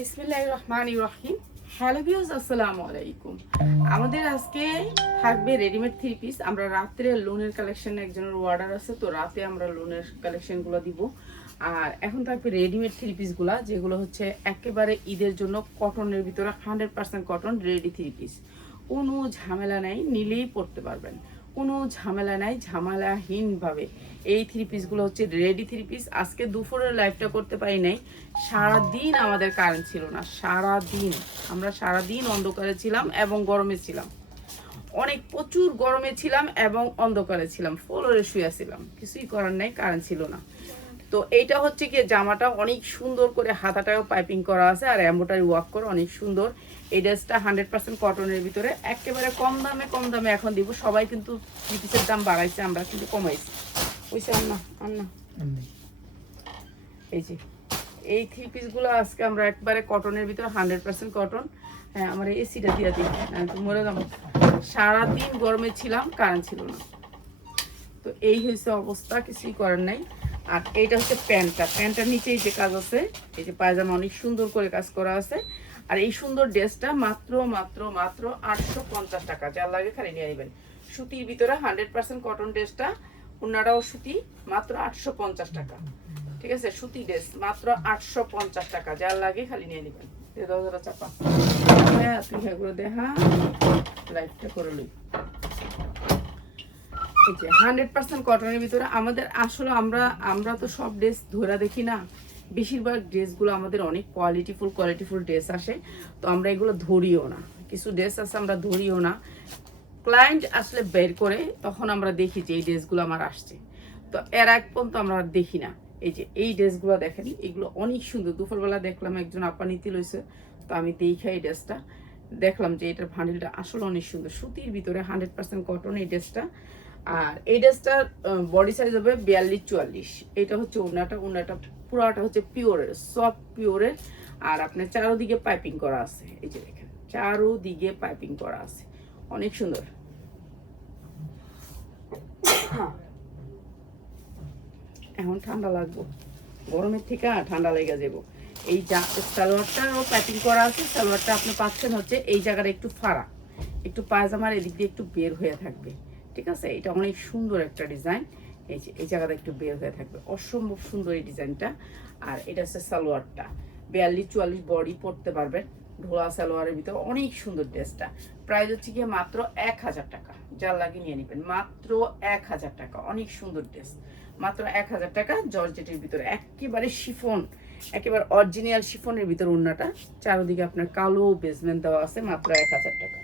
বিসমিল্লাহির রহমানির রহিম। Hello viewers, আসসালামু আলাইকুম। আমাদের আজকে থাকবে রেডিমেড থ্রি পিস। আমরা রাত্রে লোনের কালেকশন, একজনের অর্ডার আছে, তো রাতে আমরা লোনের কালেকশনগুলো দিব। আর এখন থাকবে রেডিমেড থ্রি পিসগুলো, যেগুলো হচ্ছে একেবারে ঈদের জন্য কটনের ভিতরে 100% কটন রেডি থ্রি পিস। কোনো ঝামেলা নাই, নিলেই পরতে পারবেন, কোনো ঝামেলা নাই, ঝামেলাহীনভাবে এই থ্রি পিসগুলো হচ্ছে রেডি থ্রি পিস। আজকে দুপুরের লাইভটা করতে পারি নাই, সারাদিন আমাদের কারেন্ট ছিল না। সারাদিন আমরা সারাদিন অন্ধকারে ছিলাম এবং গরমে ছিলাম, অনেক প্রচুর গরমে ছিলাম এবং অন্ধকারে ছিলাম, ফ্লোরে শুয়েছিলাম, কিছুই করার নাই, কারেন্ট ছিল না। তো এইটা হচ্ছে কি, জামাটা অনেক সুন্দর করে হাতাটাও পাইপিং করা আছে আর এমব্রয়ডারি ওয়ার্ক করে অনেক সুন্দর। এই ড্রেসটা 100% কটনের ভিতরে, একেবারে কম দামে এখন দিব। সবাই কিন্তু থ্রি পিসের দাম বাড়াইছে, আমরা কিন্তু কমাইছি। বুঝছে আন্না আন্না এই যে এই থ্রি পিসগুলো আজকে আমরা একবারে কটনের ভিতরে 100% কটন। হ্যাঁ, আমার এসিটা দিয়ে দিই, মরে যাবো। সারাদিন গরমে ছিলাম, কারেন্ট ছিল না, তো এই হয়েছে অবস্থা, কিছুই করার নাই। আর এইটা হচ্ছে প্যান্টটার নিচেই যে কাজ আছে, এই যে পায়জামা অনেক সুন্দর করে কাজ করা আছে। আর এই সুন্দর ড্রেসটা মাত্র মাত্র মাত্র 850 টাকা। যার লাগে খালি নিয়ে নেবেন। সুতির ভিতরে 100% কটন ড্রেসটা, ওনারাও সুতি, মাত্র 850 টাকা। ঠিক আছে, সুতি ড্রেস মাত্র 850 টাকা। যার লাগে খালি নিয়ে নেবেন। চাপা হ্যাঁ, তুই হ্যাঁ করে দেখা, লাইভটা করে লই। 100% কটনের ভিতরে আমাদের আসলে আমরা তো সব ড্রেস ধরে দেখি না, বেশিরভাগ ড্রেসগুলো আমাদের অনেক কোয়ালিটিফুল ড্রেস আসে, তো আমরা এগুলো ধরিও না। কিছু ড্রেস আছে আমরা ধরিও না, ক্লায়েন্ট আসলে বের করে তখন আমরা দেখি যে এই ড্রেসগুলো আমার আসছে, তো এর আগ পর্যন্ত আমরা দেখি না। এই যে এই ড্রেসগুলো দেখেন, এগুলো অনেক সুন্দর। দুপুরবেলা দেখলাম একজন আপা নিতে লইছে, তো আমি দেখি এই ড্রেসটা, দেখলাম যে এটার ভান্ডিলটা আসলে অনেক সুন্দর, সুতির ভিতরে 100% কটন এই ড্রেসটা। আর এই ড্রেসটার বডি সাইজ হবে 42-44। এটা হচ্ছে ওড়নাটা পুরাটা হচ্ছে পিওরের, সফট পিওরের। আর আপনার চারোদিকে পাইপিং করা আছে, এই যে দেখেন চারোদিকে পাইপিং করা আছে, অনেক সুন্দর। এখন ঠান্ডা লাগবো, গরমের থেকে ঠান্ডা লেগে যাবো। এই সালোয়ারটাও পাইপিং করা আছে। সালোয়ারটা আপনি পাচ্ছেন হচ্ছে এই জায়গাটা একটু ফাড়া, একটু পায়জামার এদিক দিয়ে একটু বের হয়ে থাকবে। ঠিক আছে, এটা অনেক সুন্দর একটা ডিজাইন। এই যে এই জায়গাটা একটু বের হয়ে থাকবে, অসম্ভব সুন্দর এই ডিজাইনটা। আর এটা হচ্ছে সালোয়ারটা, 42-44 বডি পরতে পারবেন, ঢোলা সালোয়ারের ভিতরে অনেক সুন্দর ড্রেসটা। প্রাইস হচ্ছে গিয়ে মাত্র 1000 টাকা। যার লাগে নিয়ে নেবেন, মাত্র 1000 টাকা। অনেক সুন্দর ড্রেস, মাত্র 1000 টাকা। জর্জেটের ভিতরে একেবারে শিফন, একেবারে অরিজিনাল শিফনের ভিতরে ওড়নাটা, চারদিকে আপনার কালো বেসমেন্ট দেওয়া আছে, মাত্র 1000 টাকা।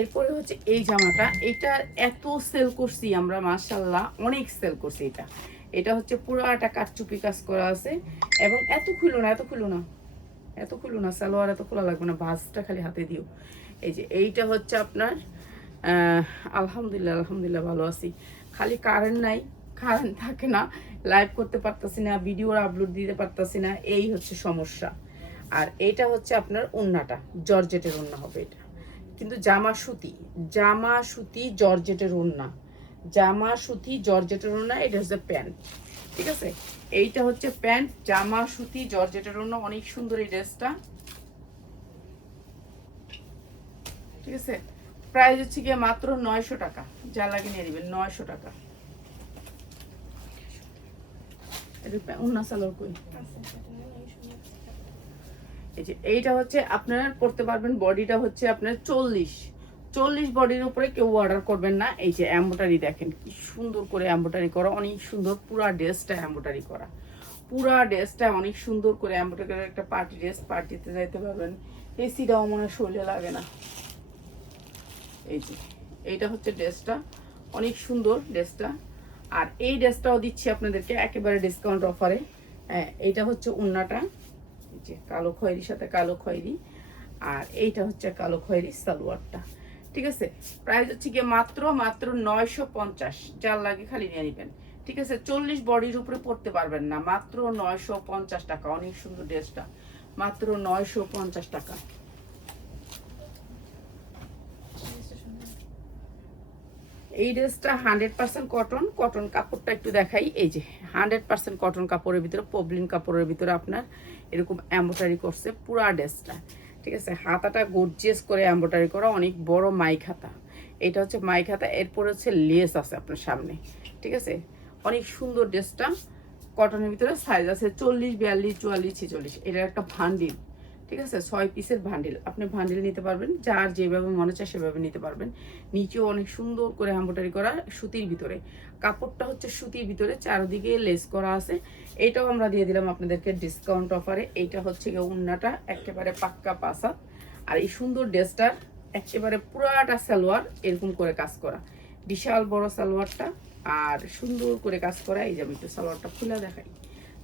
এরপরে হচ্ছে এই জামাটা, এটা এত সেল করছি আমরা, মাশাআল্লাহ অনেক সেল করছি। এটা হচ্ছে পুরোটা কারচুপি কাজ করা আছে, এবং এত খুলো না সালোয়ার, এত খোলা লাগবে না, ভাঁজটা খালি হাতে দিও। এই যে এইটা হচ্ছে আপনার আলহামদুলিল্লাহ ভালো আছি। খালি কারেন্ট নাই, কারেন্ট থাকে না, লাইভ করতে পারতাছি না, ভিডিও আপলোড দিতে পারতাছি না, এই হচ্ছে সমস্যা। আর এইটা হচ্ছে আপনার ওড়নাটা, জর্জেটের ওড়না হবে এটা, কিন্তু জামা সুতি জর্জেটের ওড়না, এটা হচ্ছে প্যান্ট। ঠিক আছে, এইটা হচ্ছে প্যান্ট, জামা সুতি জর্জেটের ওড়না, অনেক সুন্দর এই ড্রেসটা। ঠিক আছে, প্রাইস হচ্ছে গিয়ে মাত্র 900 টাকা। যা লাগে নিয়ে নেবেন, 900 টাকা। ওড়না সালোয়ার কই? এই যে এইটা হচ্ছে আপনারা করতে পারবেন, বডিটা হচ্ছে আপনার 40 বডির উপরে কেউ অর্ডার করবেন না। এই যে এমব্রয়ডারি দেখেন কি সুন্দর করে এমব্রয়ডারি করা, অনেক সুন্দর। পুরা ড্রেসটা এমব্রয়ডারি করা, পুরা ড্রেসটা অনেক সুন্দর করে এমব্রয়ডারি করা। একটা পার্টি ড্রেস, পার্টিতে যাইতে পারবেন, এসিটাও মনে হয় শরীরে লাগে না। এই যে এইটা হচ্ছে ড্রেসটা, অনেক সুন্দর ড্রেসটা। আর এই ড্রেসটাও দিচ্ছি আপনাদেরকে একেবারে ডিসকাউন্ট অফারে। হ্যাঁ, এইটা হচ্ছে ওড়নাটা, যে কালো খয়েরির সাথে কালো খয়েরি, আর এইটা হচ্ছে কালো খয়েরি সালোয়ারটা। ঠিক আছে, প্রাইস হচ্ছে গিয়ে মাত্র 950। যার লাগে খালি নিয়ে নেবেন। ঠিক আছে, 40 বডির উপরে পড়তে পারবেন না, মাত্র 950 টাকা। অনেক সুন্দর ড্রেসটা, মাত্র 950 টাকা। এই ড্রেসটা 100% কটন। কটন কাপড়টা একটু দেখাই। এই যে 100% কটন কাপড়ের ভিতরে, পবলিন কাপড়ের ভিতরে আপনার এরকম এমব্রয়ডারি করছে পুরা ড্রেসটা। ঠিক আছে, হাতাটা গর্জিয়াস করে এমব্রয়ডারি করা, অনেক বড় মাইক হাতা। এটা হচ্ছে মাইক হাতা, এরপর হচ্ছে লেস আছে আপনার সামনে। ঠিক আছে, অনেক সুন্দর ড্রেসটা। কটনের ভিতরে সাইজ আছে 40, 42, 44, 46। এটার একটা ভান্ডিল। ঠিক আছে, 6 পিসের ভান্ডিল। আপনি ভান্ডিল নিতে পারবেন, যার যেভাবে মনে চায় সেভাবে নিতে পারবেন। নিচেও অনেক সুন্দর করে এমব্রয়ডারি করা সুতির ভিতরে। কাপড়টা হচ্ছে সুতির ভিতরে, চারদিকে লেস করা আছে। এটাও আমরা দিয়ে দিলাম আপনাদেরকে ডিসকাউন্ট অফারে। এইটা হচ্ছে গিয়ে উন্নাটা একেবারে পাক্কা পাসা। আর এই সুন্দর ড্রেসটার একেবারে পুরাটা সালোয়ার এরকম করে কাজ করা, বিশাল বড় সালোয়ারটা আর সুন্দর করে কাজ করা। এই যে আমি একটু সালোয়ারটা খুলে দেখাই,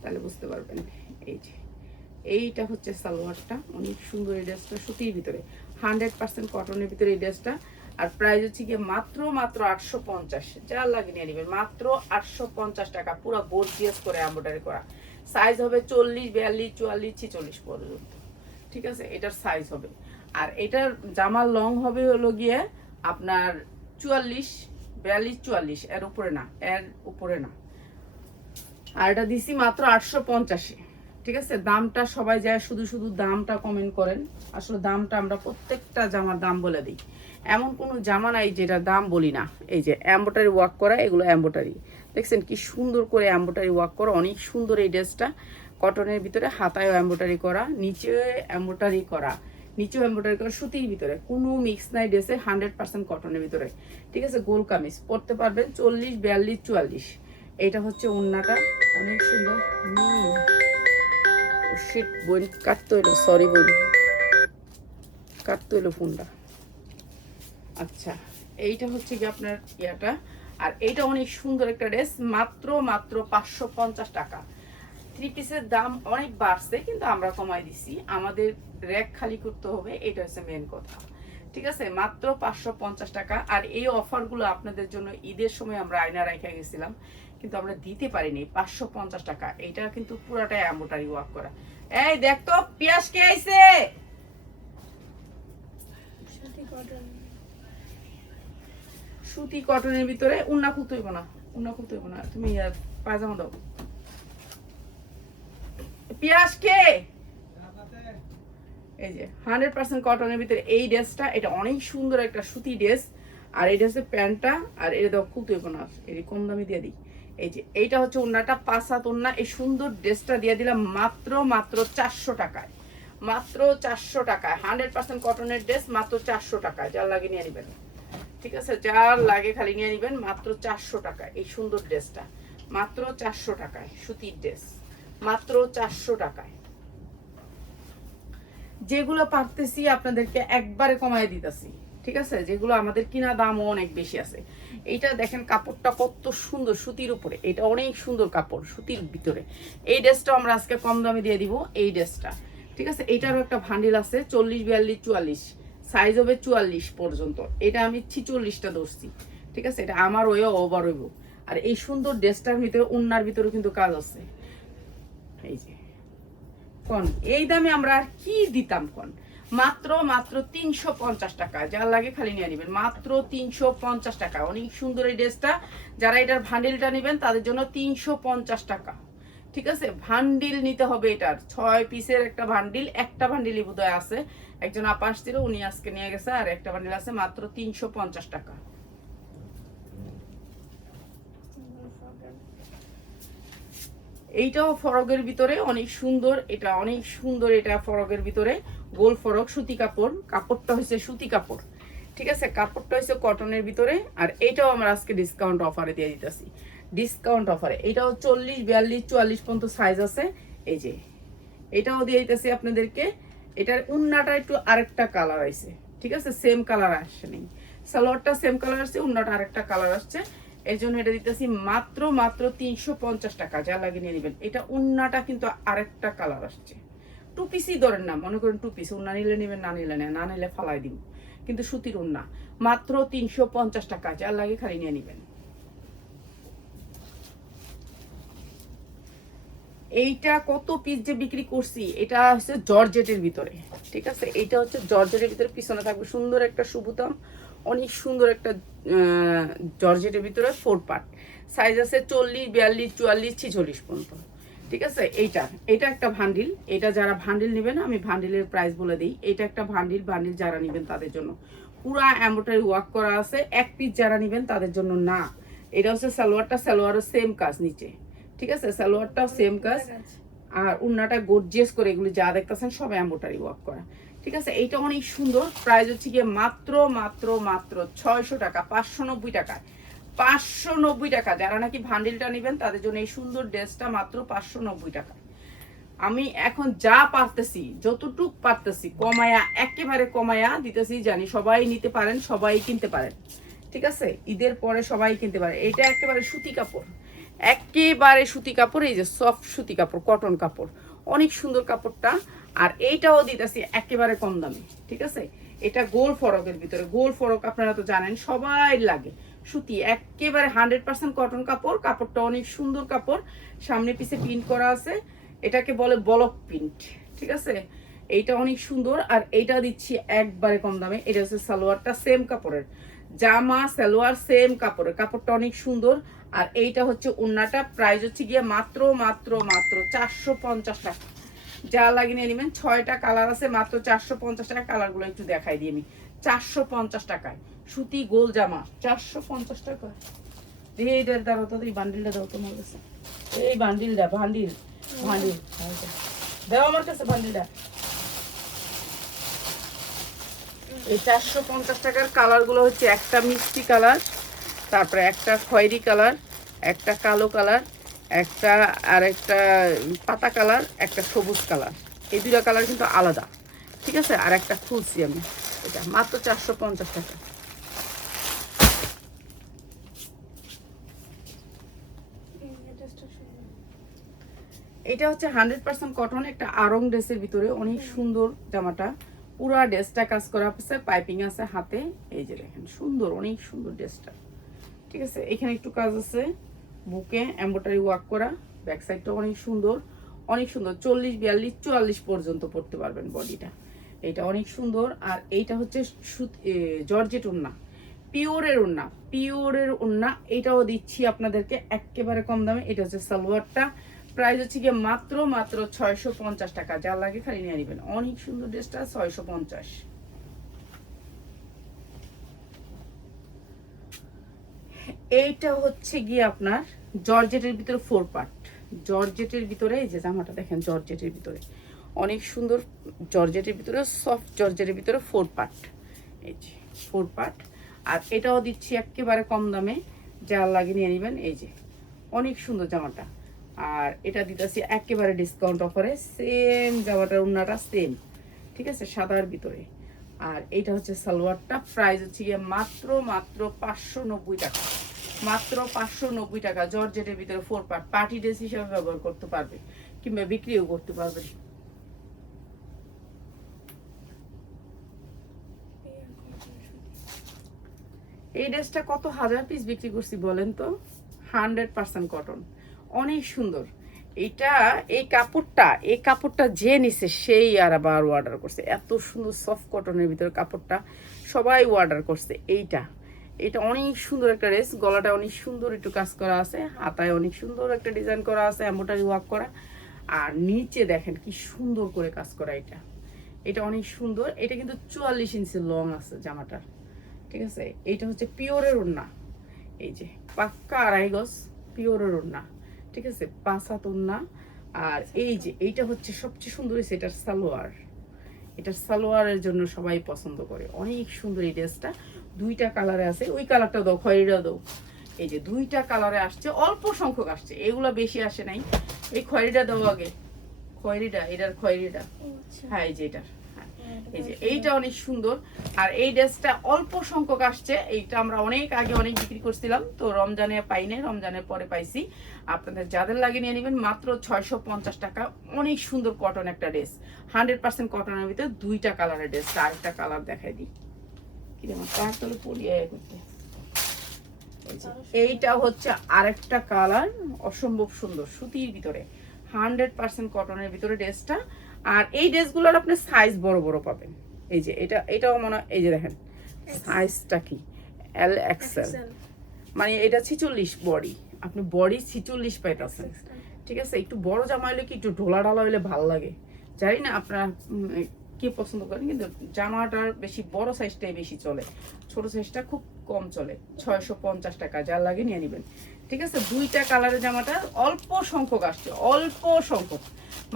তাহলে বুঝতে পারবেন। এই যে এইটা হচ্ছে সালোয়ারটা, অনেক সুন্দর এই ড্রেসটা, সুতির ভিতরে 100% কটনের ভিতরে এই ড্রেসটা। আর প্রাইস হচ্ছে গিয়ে মাত্র 850। যা লাগে নিয়ে নেবেন, মাত্র 850 টাকা, পুরো গর্জিয়াস করে এমব্রয়ডারি করা। সাইজ হবে 40, 42, 44, 46 পর্যন্ত। ঠিক আছে, এটার সাইজ হবে। আর এটার জামার লং হবে হলো গিয়ে আপনার 44, 42, 44, এর উপরে না, এর উপরে না। আর এটা দিছি মাত্র 850। ঠিক আছে, দামটা সবাই যায় শুধু শুধু দামটা কমেন্ট করেন, আসলে দামটা আমরা প্রত্যেকটা জামার দাম বলে দিই। এমন কোনো জামা নাই যেটা দাম বলি না। এই যে এমব্রয়ডারি ওয়ার্ক করা, এগুলো এমব্রয়ডারি দেখছেন কি সুন্দর করে এমব্রয়ডারি ওয়ার্ক করা, অনেক সুন্দর এই ড্রেসটা। কটনের ভিতরে হাতায়ও এমব্রয়ডারি করা, নিচে এমব্রয়ডারি করা, নিচেও এমব্রয়ডারি করা, সুতির ভিতরে কোনো মিক্স নাই ড্রেসে, 100% কটনের ভিতরে। ঠিক আছে, গোল কামিজ পরতে পারবেন 40, 42, 44। এটা হচ্ছে ওড়নাটা, অনেক সুন্দর। শিট বোন কাটতে হইলো, সরি বোন, কাটতে হইলো ফোনটা। আচ্ছা, এইটা হচ্ছে কি আপনার ইয়াটা। আর এইটা অনেক সুন্দর একটা ড্রেস, মাত্র 550 টাকা। 3 পিসের দাম অনেক বাড়ছে, কিন্তু আমরা কমাই দিছি, আমাদের র্যাক খালি করতে হবে, এটা হচ্ছে মেন কথা। ঠিক আছে, মাত্র 550 টাকা। আর এই অফারগুলো আপনাদের জন্য ঈদের সময় আমরা আয়না রেখে গেছিলাম, কিন্তু আমরা দিতে পারিনি। 550 টাকা, এইটা কিন্তু পুরাটাই এমব্রয়ডারি ওয়ার্ক করা। এই দেখ তো পিয়াস কে আইছে। সুতি কটনের ভিতরে, উন্না খুলতে হইব না, উন্না খুলতে হইব না, তুমি পায়জামা দাও। পিয়াস কে, এই যে 100% কটনের ভিতরে এই ড্রেসটা, এটা অনেক সুন্দর একটা সুতি ড্রেস। আর এই ড্রেসের প্যান্টটা, আর এটা দাও খুলতে হইব না, এই কম দামি দিয়ে দিই। এই যে এইটা হচ্ছে ওন্নাটা, 5 হাত ওন্না। এই সুন্দর ড্রেসটা দিয়ে দিলাম মাত্র 400 টাকায়, মাত্র 400 টাকায়। 100% কটনের ড্রেস, মাত্র 400 টাকায়। যার লাগে নিয়ে নেবেন। ঠিক আছে, যার লাগে খালি নিয়ে নেবেন, মাত্র 400 টাকায় এই সুন্দর ড্রেসটা, মাত্র 400 টাকায়। সুতির ড্রেস মাত্র 400 টাকায়। যেগুলো পারতেছি আপনাদেরকে একবারে কমায় দিতেছি। ঠিক আছে, যেগুলো আমাদের কিনা দামও অনেক বেশি আছে। এইটা দেখেন কাপড়টা কত সুন্দর, সুতির উপরে, এটা অনেক সুন্দর কাপড় সুতির ভিতরে। এই ড্রেসটা আমরা আজকে কম দামে দিয়ে দিব, এই ড্রেসটা। ঠিক আছে, এটারও একটা ভান্ডিল আছে 40, 42, 44, সাইজ হবে 44 পর্যন্ত। এটা আমি 46টা ধরছি। ঠিক আছে, এটা আমার ওয়ে ওভার হইব। আর এই সুন্দর ড্রেসটার ভিতরে উন্নার ভিতরে কিন্তু কাজ আছে। এই যে কোন এই দামে আমরা আর কি দিতাম কোন, মাত্র 350 টাকা। যার লাগে খালি নিয়ে নেবেন, মাত্র 350 টাকা। অনেক সুন্দর এই ড্রেসটা। যারা এটার ভান্ডিলটা নেবেন তাদের জন্য 350 টাকা। ঠিক আছে, ভান্ডিল নিতে হবে এটার, 6 পিসের একটা ভান্ডিল। একটা ভান্ডিলই বোধহয় আছে, একজন আপা আসছিল, উনি আজকে নিয়ে গেছে। আর একটা ভান্ডিল আছে, মাত্র 350 টাকা। এইটাও ফরকের ভিতরে অনেক সুন্দর, এটা অনেক সুন্দর। এটা ফরকের ভিতরে গোল ফরক, সুতি কাপড়, কাপড়টা হচ্ছে সুতি কাপড়। ঠিক আছে, কাপড়টা হচ্ছে কটনের ভিতরে। আর এটাও আমরা আজকে ডিসকাউন্ট অফারে দিয়ে দিতেছি, ডিসকাউন্ট অফারে। এটাও 40, 42, 44 পর্যন্ত সাইজ আছে। এই যে এটাও দিয়ে দিতেছি আপনাদেরকে। এটার উন্নাটা একটু আরেকটা কালার আছে। ঠিক আছে, সেম কালার আসছে নেই, সালোয়ারটা সেম কালার আসছে, উন্নাটা আরেকটা কালার আসছে। এই জন্য এটা দিতেছি মাত্র 350 টাকা। যা লাগে নিয়ে নেবেন। এটা উন্নাটা কিন্তু আরেকটা কালার আসছে। 2 পিসই ধরেন না, মনে করেন 2 পিস, উন্না নিলে নেবেন, না নিলে না, না নিলে ফালাই দিব। কিন্তু সুতির উন্না, মাত্র 350 টাকা। যা লাগে খালি নিয়ে নেবেন। এইটা কত পিস যে বিক্রি করছি, এটা হচ্ছে জর্জেটের ভিতরে। ঠিক আছে, এইটা হচ্ছে জর্জেটের ভিতরে, পিছনে থাকবে সুন্দর একটা সুবুতাম, অনেক সুন্দর একটা জর্জেটের ভিতরে 4 পার্ট, সাইজ আছে 40, 42, 44, 46 পর্যন্ত। ঠিক আছে, এইটা একটা ভান্ডিল। এটা যারা ভান্ডিল নেবেন আমি ভান্ডিলের প্রাইস বলে দিই। এটা একটা ভান্ডিল যারা নেবেন তাদের জন্য পুরা এমব্রয়ডারি ওয়ার্ক করা আছে। এক পিস যারা নেবেন তাদের জন্য না। এটা হচ্ছে সালোয়ারও সেম কাজ নিচে। ঠিক আছে, সালোয়ারটাও সেম কাজ, আর উন্নাটা গর্জিয়াস করে, এগুলি যা দেখতেছেন সব এমব্রয়ডারি ওয়ার্ক করা। ঠিক আছে, এইটা অনেক সুন্দর। প্রাইস হচ্ছে গিয়ে মাত্র মাত্র মাত্র 600 টাকা, 590 টাকা, 590 টাকা। যারা নাকি ভান্ডিলটা নেবেন তাদের জন্য এই সুন্দর ড্রেসটা মাত্র 590 টাকা। আমি এখন যা পারতেছি, যতটুক পারতেছি কমায়া, একেবারে কমায়া দিতেছি। জানি সবাই নিতে পারেন, সবাই কিনতে পারেন। ঠিক আছে, ঈদের পরে সবাই কিনতে পারে। এটা একেবারে সুতি কাপড়, একেবারে সুতি কাপড়। এই যে সফট সুতি কাপড়, কটন কাপড়, অনেক সুন্দর কাপড়টা। আর এইটাও দিতেছি একেবারে কম দামে। ঠিক আছে, এটা গোল ফরকের ভিতরে। গোল ফরক আপনারা তো জানেন সবাই লাগে। সুতি একেবারে 100% কটন কাপড়। কাপড়টা অনেক সুন্দর কাপড়, সামনে পিছে প্রিন্ট করা আছে, এটাকে বলে বলক প্রিন্ট। ঠিক আছে, এইটা অনেক সুন্দর। আর এইটা দিচ্ছি একবারে কম দামে। এটা হচ্ছে সালোয়ারটা সেম কাপড়ের, জামা সালোয়ার সেম কাপড়ের, কাপড়টা অনেক সুন্দর। আর এইটা হচ্ছে ওড়নাটা। প্রাইস হচ্ছে গিয়ে মাত্র মাত্র মাত্র 450 টাকা। যা লাগিয়ে নিয়ে নেবেন। 6টা কালার আছে, মাত্র 450 টাকা। কালারগুলো একটু দেখাই দিই আমি। 450 টাকায় সুতি গোল জামা, 450 টাকা। এই দাও তো, এই বান্ডিলটা দাও তোমার কাছে। এই বান্ডিলটা, ভান্ডিল দাও আমার কাছে, বান্ডিলটা। এই 450 টাকার কালারগুলো হচ্ছে একটা মিষ্টি কালার, তারপরে একটা খয়েরি কালার, একটা কালো কালার, একটা আর একটা পাতা কালার, একটা সবুজ কালার। এই দুটা কালার কিন্তু আলাদা। ঠিক আছে, আর একটা খুলছি আমি। এটা মাত্র 450 টাকা। এটা হচ্ছে 100% কটন, একটা আরং ড্রেসের ভিতরে। অনেক সুন্দর জামাটা, পুরা ড্রেসটা কাজ করা আছে, পাইপিং আছে হাতে। এই যে দেখেন সুন্দর, অনেক সুন্দর ড্রেসটা। ঠিক আছে, এখানে একটু কাজ আছে, বুকে এমব্রয়ডারি ওয়ার্ক করা, ব্যাক সাইডটা অনেক সুন্দর, অনেক সুন্দর। 40, 42, 44 পর্যন্ত পড়তে পারবেন বডিটা। এটা অনেক সুন্দর। আর এইটা হচ্ছে জর্জেট ওড়না, পিওরের ওড়না। এটাও দিচ্ছি আপনাদেরকে একেবারে কম দামে। এটা হচ্ছে সালোয়ারটা। প্রাইস হচ্ছে গিয়ে মাত্র মাত্র 650 টাকা। যা লাগে খালি নিয়ে নেবেন। অনেক সুন্দর ড্রেসটা, 650। এইটা হচ্ছে গিয়ে আপনার জর্জেটের ভিতরে 4 পার্ট। জর্জেটের ভিতরে এই যে জামাটা দেখেন, জর্জেটের ভিতরে অনেক সুন্দর, জর্জেটের ভিতরে সফট, জর্জেটের ভিতরে 4 পার্ট। এই যে 4 পার্ট। আর এটাও দিচ্ছি একেবারে কম দামে, যা লাগে নিয়ে নেবেন। এই যে অনেক সুন্দর জামাটা। আর এটা দিতেছি একেবারে ডিসকাউন্ট অফারে। সেম জামাটার ওড়নাটা সেম। ঠিক আছে, সাদার ভিতরে। আর এটা হচ্ছে সালোয়ারটা। প্রাইস হচ্ছে গিয়ে মাত্র মাত্র 590 টাকা, মাত্র 590 টাকা। জর্জেটের ভিতরে 4 পার্ট, পার্টি ড্রেস হিসেবে ব্যবহার করতে পারবে, কিংবা বিক্রিও করতে পারবে। এই ড্রেসটা কত হাজার পিস বিক্রি করছি বলেন তো? 100% কটন, অনেক সুন্দর। এইটা, এই কাপড়টা যে নিছে সেই আর আবার অর্ডার করছে। এত সুন্দর সফট কটনের ভিতরে কাপড়টা, সবাই অর্ডার করছে। এইটা অনেক সুন্দর একটা ড্রেস। গলাটা অনেক সুন্দর একটু কাজ করা আছে, হাতায় অনেক সুন্দর একটা ডিজাইন করা আছে, এমব্রয়ডারি ওয়ার্ক করা। আর নিচে দেখেন কি সুন্দর করে কাজ করা। এটা অনেক সুন্দর। এটা কিন্তু 44 ইঞ্চি লং আছে জামাটার। ঠিক আছে, এইটা হচ্ছে পিওরের ওড়না। এই যে পাক্কা 2.5 গজ পিওরের ওড়না। ঠিক আছে, 5 হাত ওড়না। আর এই যে এইটা হচ্ছে সবচেয়ে সুন্দর হয়েছে, এটার সালোয়ার। এটার সালোয়ারের জন্য সবাই পছন্দ করে। অনেক সুন্দর এই ড্রেসটা। 2টা কালারে আছে। ওই কালারটা দাও, খয়েরিটা দাও। এই যে 2টা কালারে আসছে, অল্প সংখ্যক আসছে, এগুলো বেশি আসে নাই। এই খয়েরিটা দাও আগে, খয়েরিটা, এটার খয়েরিটা। হ্যাঁ, এই যে এটা, এই যে এইটা অনেক সুন্দর। আর এই ড্রেসটা অল্প সংখ্যক আসছে। এইটা আমরা অনেক আগে অনেক বিক্রি করছিলাম, তো রমজানে পাই নাই, রমজানের পরে পাইছি। আপনাদের যাদের লাগে নিয়ে নেবেন, মাত্র 650 টাকা। অনেক সুন্দর কটন একটা ড্রেস, 100% কটনের ভিতরে। 2টা কালারের ড্রেস। আরেকটা কালার দেখাই দিই, কিরকম তার তলে পরিয়ে করতে। এইটা হচ্ছে আরেকটা কালার, অসম্ভব সুন্দর, সুতির ভিতরে, 100% কটনের ভিতরে ড্রেসটা। আর এই ড্রেসগুলোর আপনি সাইজ বড় বড় পাবেন। এই যে এটাও মনে হয়, এই যে দেখেন সাইজটা কি এল এক্সেল, মানে এটা 46 বডি, আপনি বডি 46 পাইতেছেন। ঠিক আছে, একটু বড় জামা হলে কি একটু ঢোলা ঢালা হলে ভালো লাগে, জানি না আপনারা কি পছন্দ করেন, কিন্তু জামাটার বেশি বড় সাইজটাই বেশি চলে, ছোট সাইজটা খুব কম চলে। 650 টাকা, যার লাগে নিয়ে নেবেন। ঠিক আছে, দুইটা কালারের জামাটা অল্প সংখ্যক আসছে, অল্প সংখ্যক,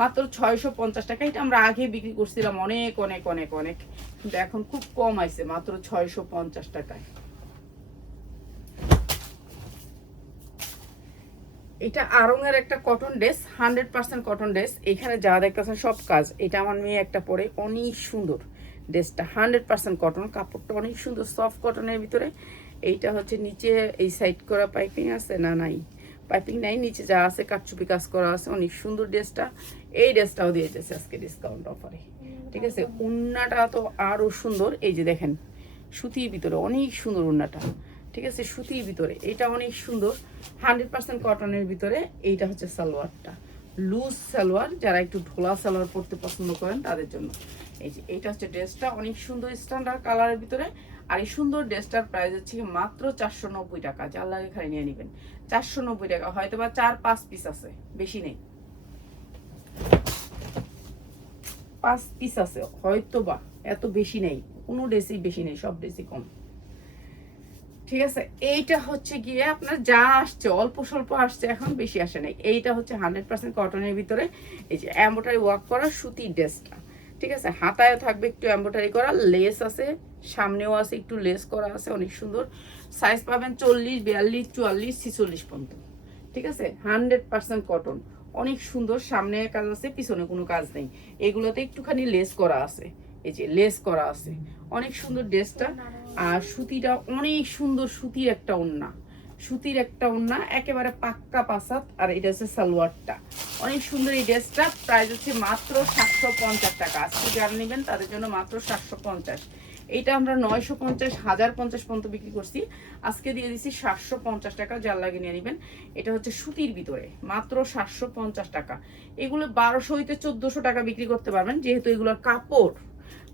মাত্র 650 টাকা। এটা আমরা আগে বিক্রি করছিলাম অনেক অনেক অনেক অনেক, কিন্তু এখন খুব কম আইছে, মাত্র 650 টাকায়। এটা আরঙের একটা কটন ড্রেস, 100% কটন ড্রেস। এখানে যা দেখতেছেন সব কাজ। এটা আমার মেয়ে একটা পরে, অনেক সুন্দর ড্রেসটা, 100% কটন, কাপড়টা অনেক সুন্দর সফট কটনের ভিতরে। এইটা হচ্ছে নিচে এই সাইড করা পাইপিং আছে না, নাই পাইপিং নাই, নিচে যা আছে কাটচুপি কাজ করা আছে, অনেক সুন্দর ড্রেসটা। এই ড্রেসটাও দিয়ে দিয়েছে আজকে ডিসকাউন্ট অফারে। ঠিক আছে, উন্নাটা তো আরও সুন্দর, এই যে দেখেন সুতির ভিতরে অনেক সুন্দর উন্নাটা। ঠিক আছে, সুতির ভিতরে এটা অনেক সুন্দর, 100% কটনের ভিতরে। এইটা হচ্ছে সালোয়ারটা, লুজ সালোয়ার, যারা একটু ঢোলা সালোয়ার পরতে পছন্দ করেন তাদের জন্য। এই যে এইটা হচ্ছে ড্রেসটা, অনেক সুন্দর স্ট্যান্ডার্ড কালারের ভিতরে। আর এই সুন্দর ড্রেসটার প্রাইস হচ্ছে মাত্র 490 টাকা, যার লাগে খালি নিয়ে নেবেন। 490 টাকা, হয়তো বা 4-5 পিস আছে, বেশি নেই, 5 পিস আছে হয়তো বা, এত বেশি নেই, কোনো ড্রেসই বেশি নেই, সব ড্রেসই কম। ঠিক আছে, এইটা হচ্ছে গিয়ে আপনার যা আসছে অল্প স্বল্প আসছে, এখন বেশি আসে নাই। এইটা হচ্ছে 100% কটনের ভিতরে, এই যে এমব্রয়ডারি ওয়ার্ক করা সুতির ড্রেসটা। ঠিক আছে, হাতায়ও থাকবে একটু এমব্রয়ডারি করা, লেস আছে, সামনেও আছে একটু লেস করা আছে, অনেক সুন্দর। সাইজ পাবেন 40, 42, 44, 46 পর্যন্ত। ঠিক আছে, 100% কটন, অনেক সুন্দর। সামনে কাজ আছে, পিছনে কোনো কাজ নেই, এগুলোতে একটুখানি লেস করা আছে, এই যে লেস করা আছে, অনেক সুন্দর ড্রেসটা। আর সুতিটা অনেক সুন্দর, সুতির একটা ওড়না, সুতির একটা ওড়না, একেবারে পাক্কা পাসাত। আর এটা হচ্ছে সালোয়ারটা, অনেক সুন্দর। এই ড্রেসটা প্রাইস হচ্ছে মাত্র 750 টাকা। আজকে যারা নেবেন তাদের জন্য মাত্র 750। এইটা আমরা 950, 1050 পর্যন্ত বিক্রি করছি, আজকে দিয়ে দিচ্ছি 750 টাকা, যার লাগে নিয়ে নেবেন। এটা হচ্ছে সুতির ভিতরে, মাত্র 750 টাকা। এগুলো 1200 হইতে 1400 টাকা বিক্রি করতে পারবেন, যেহেতু এগুলোর কাপড়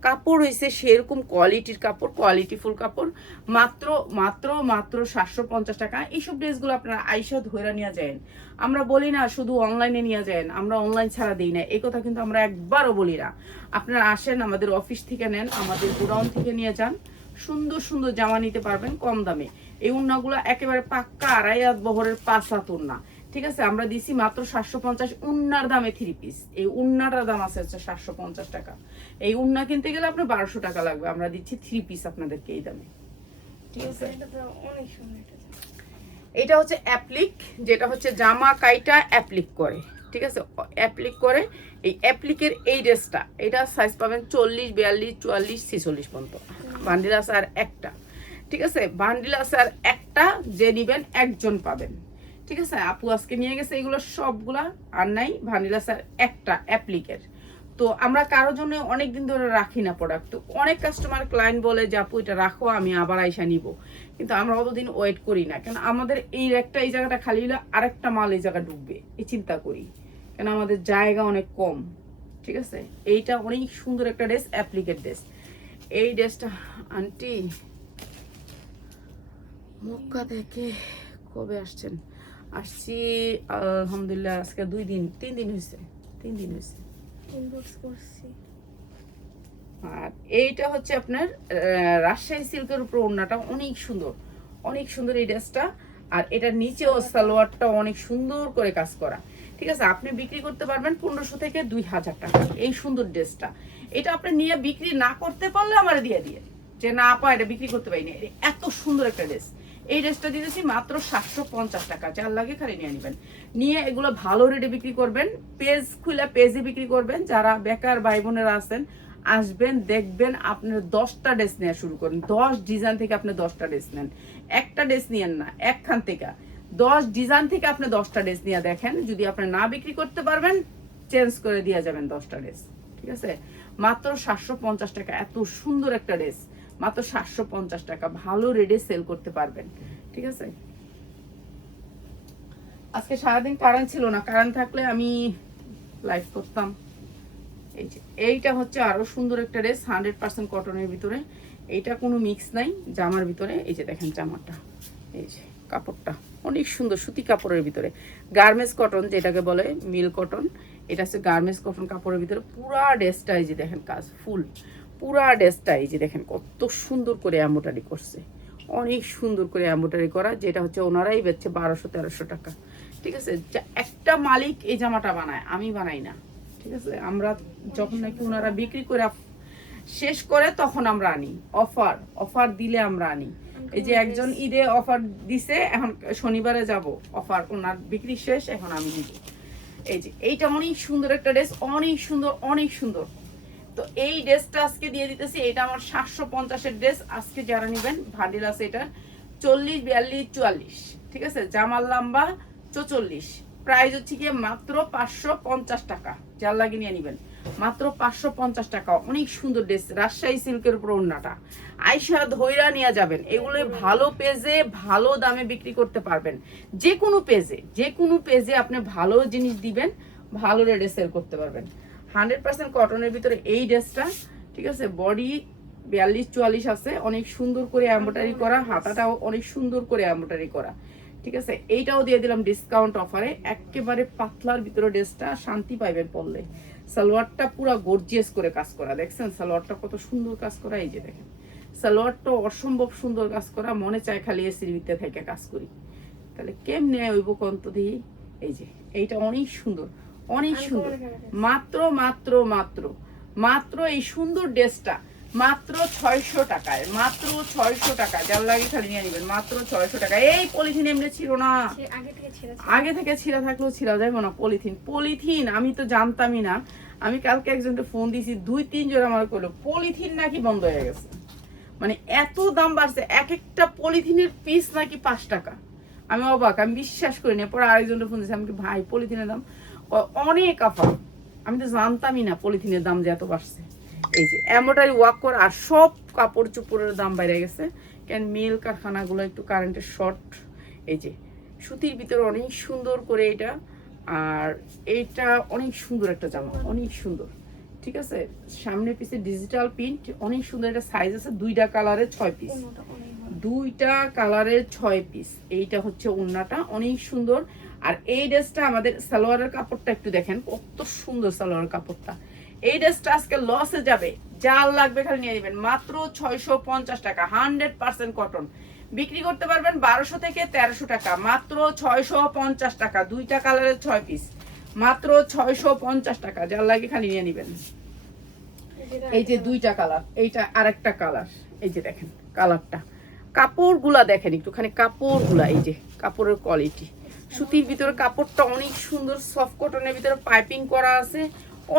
কাপড় হয়েছে সেরকম কোয়ালিটির কাপড়, কোয়ালিটিফুল কাপড়। মাত্র মাত্র মাত্র 750 টাকা। এইসব ড্রেসগুলো আপনারা আইসা ধরে নিয়ে যায়। আমরা বলি না শুধু অনলাইনে নিয়ে যায়, আমরা অনলাইন ছাড়া দিই না, এই কথা কিন্তু আমরা একবারও বলি না। আপনারা আসেন, আমাদের অফিস থেকে নেন, আমাদের গোডাউন থেকে নিয়ে যান, সুন্দর সুন্দর জামা নিতে পারবেন কম দামে। এই উন্নাগুলো একেবারে পাক্কা 2.5 হাত বহরের 5 হাত উন্না। ঠিক আছে, আমরা দিছি মাত্র 750, উন্নার দামে 3 পিস। এই উন্নাটার দাম আছে হচ্ছে 750 টাকা। এই উন্না কিনতে গেলে আপনার 1200 টাকা লাগবে, আমরা দিচ্ছি 3 পিস আপনাদেরকে এই দামে। ঠিক আছে, অনেক সুন্দর। এটা হচ্ছে অ্যাপ্লিক, যেটা হচ্ছে জামা কাইটা অ্যাপ্লিক করে। ঠিক আছে, অ্যাপ্লিক করে। এই অ্যাপ্লিকের এই ড্রেসটা, এটা সাইজ পাবেন 40, 42, 44, 46 পর্যন্ত। বান্ডিল আছে আর একটা। ঠিক আছে, বান্ডিল আছে আর একটা, যে নিবেন একজন পাবেন। ঠিক আছে, আপু আজকে নিয়ে গেছে এগুলো সবগুলা, আর নাই বান্ডিল আছে আর একটা অ্যাপ্লিকের। তো আমরা কারোর জন্য অনেকদিন ধরে রাখি না প্রোডাক্ট, তো অনেক কাস্টমার ক্লায়েন্ট বলে যে আপু এটা রাখো, আমি আবার আইসা নিব, কিন্তু আমরা অতদিন ওয়েট করি না, কেন আমাদের এই একটা এই জায়গাটা খালি হলে আরেকটা মাল এই জায়গা ঢুকবে, এই চিন্তা করি, কেন আমাদের জায়গা অনেক কম। ঠিক আছে, এইটা অনেক সুন্দর একটা ড্রেস, অ্যাপ্লিকের ড্রেস। এই ড্রেসটা আন্টি মক্কা থেকে কবে আসছেন? আসছি আলহামদুলিল্লাহ আজকে 3 দিন হয়েছে, 3 দিন হয়েছে। ইনবক্স করছি। আর এইটা হচ্ছে আপনার রাজশাহী সিল্কের উপর ওড়নাটা অনেক সুন্দর, অনেক সুন্দর এই ড্রেসটা। আর এটার নিচেও সালোয়ারটা অনেক সুন্দর করে কাজ করা। ঠিক আছে, আপনি বিক্রি করতে পারবেন 1500 থেকে 2000 টাকা এই সুন্দর ড্রেসটা। এটা আপনি নিয়ে বিক্রি না করতে পারলে আমার দিয়ে যে না আপা এটা বিক্রি করতে পারিনি, এত সুন্দর একটা ড্রেস। এই ড্রেসটা দিতেছি মাত্র 750 টাকা, যার লাগে খালি নিয়ে নেবেন। নিয়ে এগুলো ভালো রেটে বিক্রি করবেন, পেজ খুলে পেজে বিক্রি করবেন। যারা বেকার ভাই বোনেরা আছেন, আসবেন, দেখবেন, আপনার 10টা ড্রেস নেওয়া শুরু করেন, 10 ডিজাইন থেকে আপনি 10টা ড্রেস নেন, একটা ড্রেস নিয়েন না, একখান থেকে 10 ডিজাইন থেকে আপনি 10টা ড্রেস নিয়ে দেখেন, যদি আপনি না বিক্রি করতে পারবেন চেঞ্জ করে দিয়ে যাবেন 10টা ড্রেস। ঠিক আছে, মাত্র 750 টাকা, এত সুন্দর একটা ড্রেস, মাত্র 750 টাকা, ভালো রেটে সেল করতে পারবেন। ঠিক আছে, আজকে সারাদিন কারেন্ট ছিল না, কারেন্ট থাকলে আমি লাইভ করতাম। এই যে এইটা হচ্ছে আরো সুন্দর একটা ড্রেস, 100% কটনের ভিতরে। এইটা কোনো মিক্স নাই জামার ভিতরে। এই যে দেখেন জামাটা, এই যে কাপড়টা অনেক সুন্দর সুতি কাপড়ের ভিতরে, গার্মেন্টস কটন যেটাকে বলে, মিল কটন। এটা হচ্ছে গার্মেন্টস কটন কাপড়ের ভিতরে। পুরা ড্রেসটা এই যে দেখেন কাজ ফুল, পুরা ড্রেসটা এই যে দেখেন কত সুন্দর করে এমব্রয়ডারি করছে, অনেক সুন্দর করে এমব্রয়ডারি করা, যেটা হচ্ছে ওনারাই বেচছে 1200-1300 টাকা। ঠিক আছে, একটা মালিক এই জামাটা বানায়, আমি বানাই না। ঠিক আছে, আমরা যখন নাকি ওনারা বিক্রি করে শেষ করে তখন আমরা আনি, অফার দিলে আমরা আনি। এই যে একজন ঈদে অফার দিছে, এখন শনিবারে যাব, অফার ওনার বিক্রি শেষ, এখন আমি নিব। এই যে এইটা অনেক সুন্দর একটা ড্রেস, অনেক সুন্দর অনেক সুন্দর। তো এই ড্রেসটা আজকে দিয়ে দিতেছি, এটা আমার 750-এর ড্রেস। আজকে যারা নেবেন ভান্ডিল আছে এটা 40, 42, 44। ঠিক আছে, জামার লম্বা 44, প্রাইস হচ্ছে গিয়ে মাত্র 550 টাকা। যার লাগে নিয়ে নেবেন মাত্র 550 টাকা। অনেক সুন্দর ড্রেস, রাজশাহী সিল্কের উপর ওড়নাটা, আয়শা ধৈরা নিয়ে যাবেন। এগুলো ভালো পেজে ভালো দামে বিক্রি করতে পারবেন, যে কোনো পেজে আপনি ভালো জিনিস দিবেন, ভালো রেটে সেল করতে পারবেন। 100% কটনের ভিতরে এই ড্রেসটা। ঠিক আছে, বডি 42-44 আছে, অনেক সুন্দর করে এমব্রয়ডারি করা, হাতাটাও অনেক সুন্দর করে এমব্রয়ডারি করা। ঠিক আছে, এইটাও দিয়ে দিলাম ডিসকাউন্ট অফারে, একেবারে পাতলার ভিতরে ড্রেসটা, শান্তি পাইবেন পরলে। সালোয়ারটা পুরো গর্জিয়াস করে কাজ করা, দেখছেন সালোয়ারটা কত সুন্দর কাজ করা। এই যে দেখেন সালোয়ারটা অসম্ভব সুন্দর কাজ করা, মনে চায় খালি এসির ভিতরে থেকে কাজ করি, তাহলে কেমনে হইব কন্ত দিই। এই যে এইটা অনেক সুন্দর, অনেক সুন্দর। মাত্র মাত্র মাত্র মাত্র এই সুন্দর ড্রেসটা মাত্র 600 টাকায়, মাত্র 600 টাকা। যার লাগে খালি নিয়ে নেবেন, মাত্র 600 টাকা। এই পলিথিন এমনি ছিল না, আগে থেকে ছিঁড়া থাকলেও ছিঁড়া যাবে না। পলিথিন আমি তো জানতামই না। আমি কালকে একজনকে ফোন দিয়েছি, 2-3 জন আমার করলো পলিথিন নাকি বন্ধ হয়ে গেছে, মানে এত দাম বাড়ছে, এক একটা পলিথিনের পিস নাকি 5 টাকা। আমি অবাক, আমি বিশ্বাস করি না। পরে আরেকজনকে ফোন দিয়েছি, আমি ভাই পলিথিনের দাম অনেক আফা, আমি তো জানতামই না পলিথিনের দাম যে এত বাড়ছে। এই যে এমব্রয়ডারি ওয়ার্ক করা, আর সব কাপড় চোপড়ের দাম বেড়ে গেছে, কেন মিল কারখানাগুলো একটু কারেন্টের শর্ট। এই যে সুতির ভিতরে অনেক সুন্দর করে এটা, আর এইটা অনেক সুন্দর একটা জামা, অনেক সুন্দর। ঠিক আছে, সামনে পিছে ডিজিটাল প্রিন্ট, অনেক সুন্দর। এটা সাইজ আছে 2টা কালারের 6 পিস, 2টা কালারের 6 পিস। এইটা হচ্ছে ওড়নাটা, অনেক সুন্দর। আর এই ড্রেসটা আমাদের সালোয়ারের কাপড়টা একটু দেখেন কত সুন্দর সালোয়ারের কাপড়টা। এই ড্রেসটা আজকে লসে যাবে, যার লাগবে খালি নিয়ে নেবেন, মাত্র 650 টাকা। 100% কটন, বিক্রি করতে পারবেন 1200 থেকে 1300 টাকা, মাত্র 650 টাকা। 2টা কালারের 6 পিস, মাত্র 650 টাকা। যার লাগে খালি নিয়ে নেবেন। এই যে 2টা কালার, এইটা আরেকটা কালার। এই যে দেখেন কালারটা, কাপড়গুলা দেখেন একটুখানি, কাপড়গুলা এই যে কাপড়ের কোয়ালিটি, সুতির ভিতরে কাপড়টা অনেক সুন্দর, সফট কটনের ভিতরে পাইপিং করা আছে,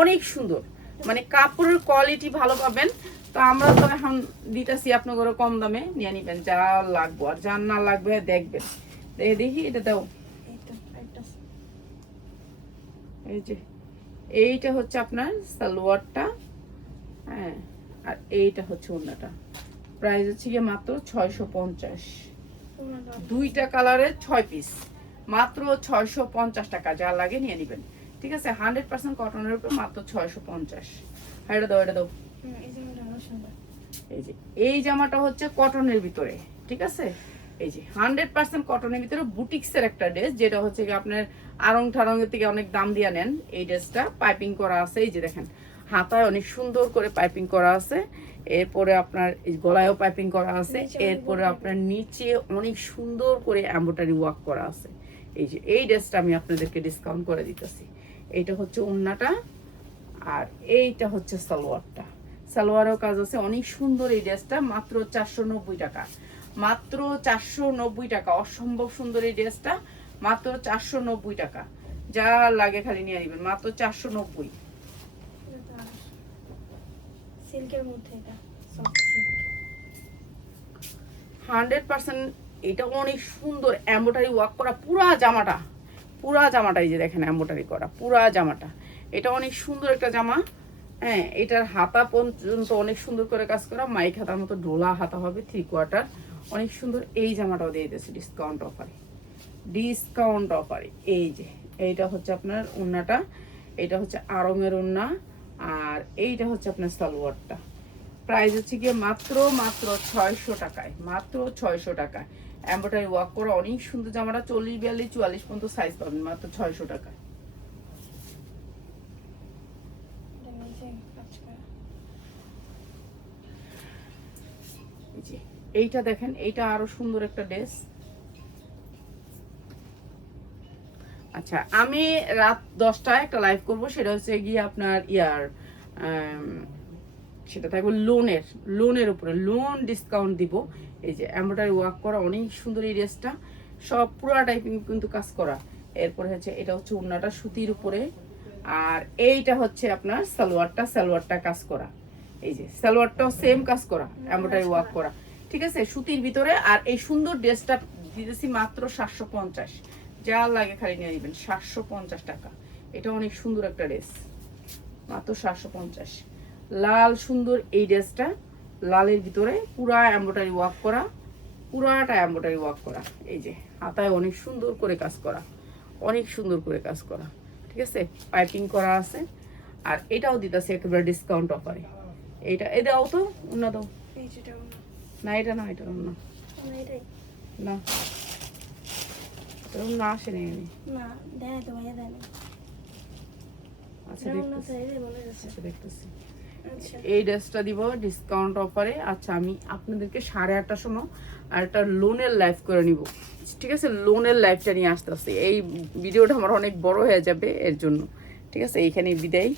অনেক সুন্দর, মানে কাপড়ের কোয়ালিটি ভালো পাবেন। তো আমরা তো এখন দিতেছি আপনাদের কম দামে, নিয়ে নিবেন যা লাগবে, আর যার না লাগবে দেখবেন। দেখি এটা দাও, এই যে এইটা হচ্ছে আপনার সালোয়ারটা, হ্যাঁ, আর এইটা হচ্ছে ওড়নাটা। প্রাইস হচ্ছে গিয়ে মাত্র 650, 2টা কালারের 6 পিস, মাত্র 650 টাকা। যা লাগে নিয়ে নেবেন। ঠিক আছে, 100% কটনের উপর মাত্র 650। এটা দাও, এটা দাও। এই যে এই জামাটা হচ্ছে কটনের ভিতরে। ঠিক আছে, এই যে 100% কটনের ভিতরে বুটিক্সের একটা ড্রেস, যেটা হচ্ছে কি আপনার আড়ং ঠাড়ঙের থেকে অনেক দাম দিয়ে নেন। এই ড্রেসটা পাইপিং করা আছে, এই যে দেখেন হাতায় অনেক সুন্দর করে পাইপিং করা আছে, এরপরে আপনার এই গলায়ও পাইপিং করা আছে, এরপরে আপনার নিচে অনেক সুন্দর করে এমব্রয়ডারি ওয়ার্ক করা আছে। এই যে এই ড্রেসটা আমি আপনাদেরকে ডিসকাউন্ট করে দিতেছি। এইটা হচ্ছে ওড়নাটা, আর এইটা হচ্ছে সালোয়ারটা। সালোয়ারেও কাজ আছে, অনেক সুন্দর এই ড্রেসটা, মাত্র 490 টাকা, মাত্র 490 টাকা। অসম্ভব সুন্দর এই ড্রেসটা, মাত্র 490 টাকা। যা লাগে খালি নিয়ে নেবেন, মাত্র 490। সিল্কের মধ্যে এটা 100% এটা অনেক সুন্দর এমব্রয়ডারি ওয়ার্ক করা পুরা জামাটা, এই যে দেখেন এমব্রয়ডারি করা পুরা জামাটা। এটা অনেক সুন্দর একটা জামা, হ্যাঁ। এটার হাতা পর্যন্ত অনেক সুন্দর করে কাজ করা, মাইক হাতার মতো ডোলা হাতা হবে, 3/4, অনেক সুন্দর। এই জামাটাও দিয়ে দিয়েছে ডিসকাউন্ট অফারে। এই যে এইটা হচ্ছে আপনার ওড়নাটা, এটা হচ্ছে আড়ঙের ওড়না, আর এইটা হচ্ছে আপনার সালোয়ারটা। প্রাইস হচ্ছে গিয়ে মাত্র 600 টাকায়, মাত্র 600 টাকায়। এমব্রয়ডারি ওয়ার্ক করা অনেক সুন্দর জামাটা 40, 42, 44 পর্যন্ত সাইজ পাবেন মাত্র 600 টাকায়। এটা নিচে কাজ করা। এই যে এইটা দেখেন, এইটা আরো সুন্দর একটা ড্রেস। আচ্ছা, আমি রাত 10টায় একটা লাইভ করব, সেটা হচ্ছে গিয়ে আপনার সেটা থাকবে লোনের উপরে, লোন ডিসকাউন্ট দিব। এই যে এমব্রয়ডারি ওয়ার্ক করা অনেক সুন্দর এই ড্রেসটা, সব পুরা টাইপিং কিন্তু কাজ করা। এরপরে হচ্ছে এটা হচ্ছে ওড়নাটা সুতির উপরে, আর এইটা হচ্ছে আপনার সালোয়ারটা কাজ করা। এই যে সালোয়ারটাও সেম কাজ করা, এমব্রয়ডারি ওয়ার্ক করা, ঠিক আছে, সুতির ভিতরে। আর এই সুন্দর ড্রেসটা দিতেছি মাত্র 750, যা লাগে খালি নিয়ে নেবেন, 750 টাকা। এটা অনেক সুন্দর একটা ড্রেস, মাত্র 750। লাল সুন্দর এই ড্রেসটা, লালের ভিতরে পুরা এমব্রয়ডারি ওয়ার্ক করা, পুরাটা এমব্রয়ডারি ওয়ার্ক করা। এই যে হাতায় অনেক সুন্দর করে কাজ করা, অনেক সুন্দর করে কাজ করা, ঠিক আছে, পাইপিং করা আছে। আর এটাও দিতেছে একেবারে ডিসকাউন্ট অফারে। এইটা এটাও তো অন্য দাও এই যেটাও না। না, এটা না, এটা অন্য এটাই না, এরকম না আসে নেই। না, দেয় না তো ভাইয়া, দেয় না। আচ্ছা এটাও না, দেখতেছি, তাই রে বলে যাচ্ছে। আচ্ছা দেখতেছি। আচ্ছা, এই ড্রেসটা দিব ডিসকাউন্ট অফারে। আচ্ছা, আমি আপনাদেরকে 8:30টার সময় আর একটা লোনের লাইভ করে নিব, ঠিক আছে, লোনের লাইভটা নিয়ে আসতে আসতে এই ভিডিওটা আমার অনেক বড় হয়ে যাবে এর জন্য, ঠিক আছে। এইখানেই বিদায়।